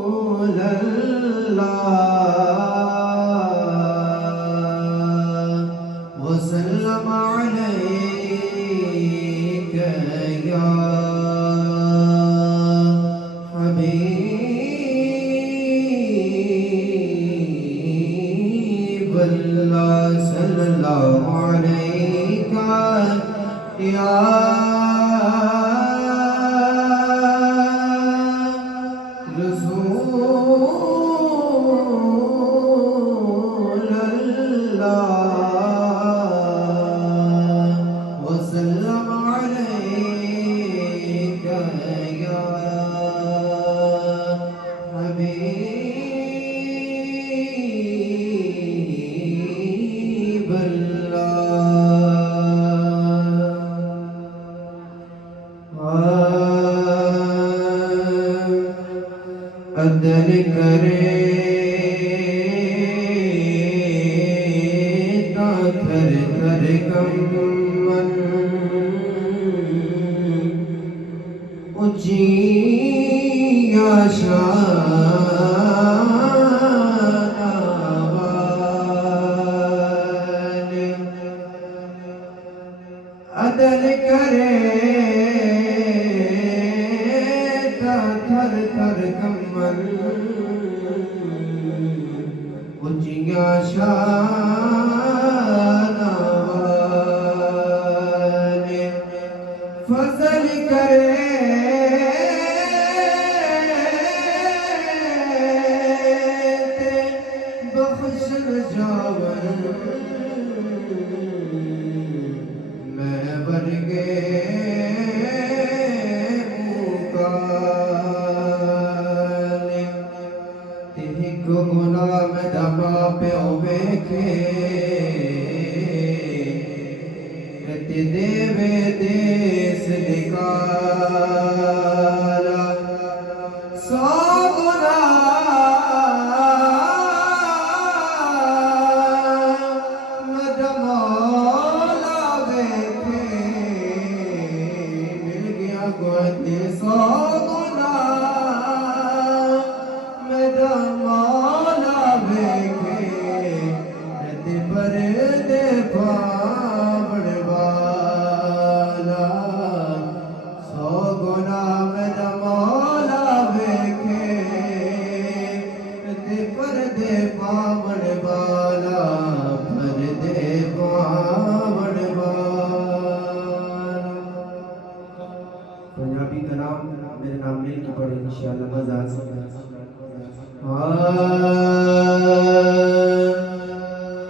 रसूल अल्लाह वसल्लम अलैका या हबीब अल्लाह सल्लल्लाहु अलैका या रसूल अल्लाह वसल्लम अलैका या हबीब अल्लाह अदर करे ता थर थर कंबन ऊंची शान वाले अदर करे ता थर थर कंबन ऊंचिया शान वाले फजल करे ते बख्श जावन मैं वर्गे मुकाले तेहि को गुलाम दबा पे वेखे ते देवे देश निकाला सौ गुना मौला वेखे मिल गया गोते सौ गुना मेरा मौला वेखे ते पर दे पावड़ वाला सौ गुना मेरा मौला वेखे ते पर दे पावड़ वाला पर दे पावड़ वाला। पंजाबी कलाम मेरे नाम मिल के पढ़े इंशाअल्लाह मजा आ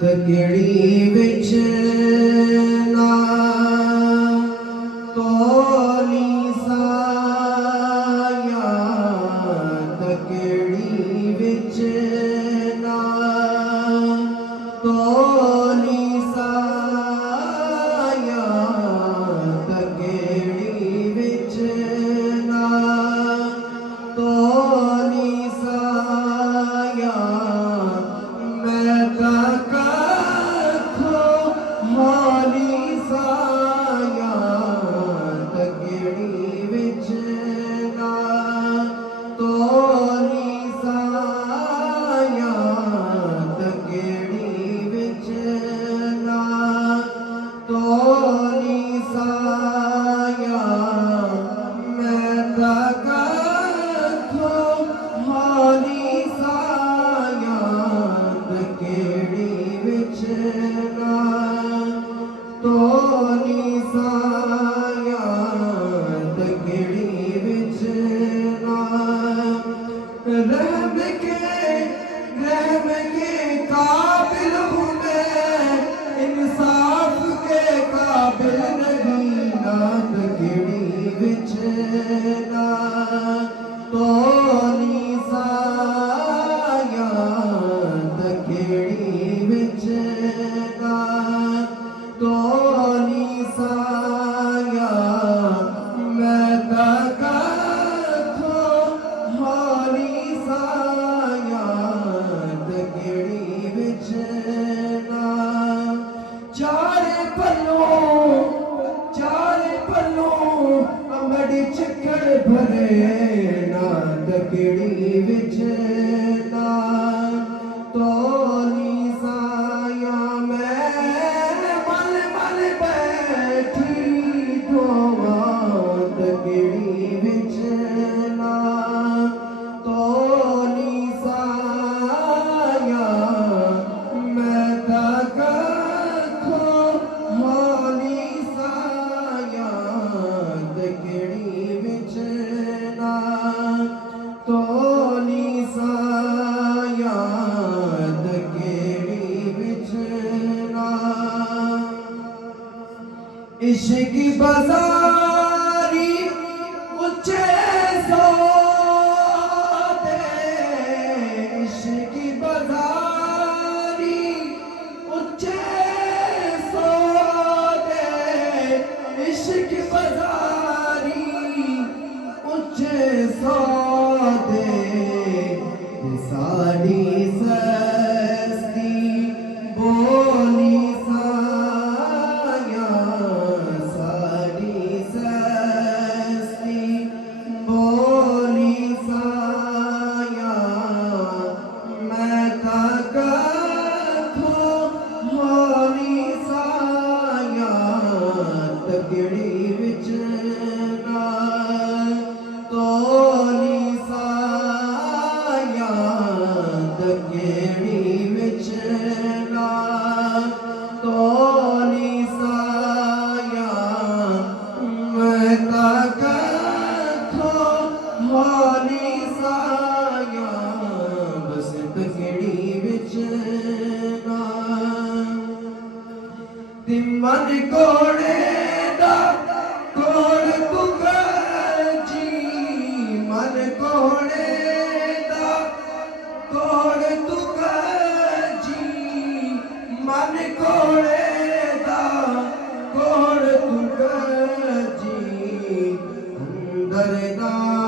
तकड़ी विच ना तोली साया तकड़ी विच ना तोली साया तकड़ी विच ना तोली साया मैं कखो हाली साया तकड़ी विच ना तोली साया तकड़ी विच ना तोली साया मैं कखो हाली साया तकड़ी विच ना तोली साया तकड़ी विच ना रहम के काबिल हूँ मैं इंसाफ के काबिल नहीं ना तकड़ी विच ना तोली साया तकड़ी विच ना तोली साया मैं कखो हाली साया तकड़ी विच ना चारे पल्लों अमड़ी चिकड़ भरे ना तकड़ी विच ना तोली साया मैं मल मल बैठी धोवा तकड़ी विच ना तोली साया मैं तक खो होली साया तकड़ी विच ना तोली साया तकड़ी विच ना इश्क बाज़ारी उच्चे सौदे इश्क बाज़ारी उच्चे सौदे इश्क बाज़ारी उच्चे सौदे साड़ी सस्ती बोली साया साड़ी सस्ती बोली साया मैं तक खो होली साया तकड़ी विच ना तोली साया तकड़ी विच ना तोली साया मैं तक खो होली साया बस तकड़ी विच ना ते मन कोड़े दा कोड़ तुगा जी मन कोड़े दा कोड़ तुगा जी मन कोड़े दा कोड़ तुगा जी अंदर दा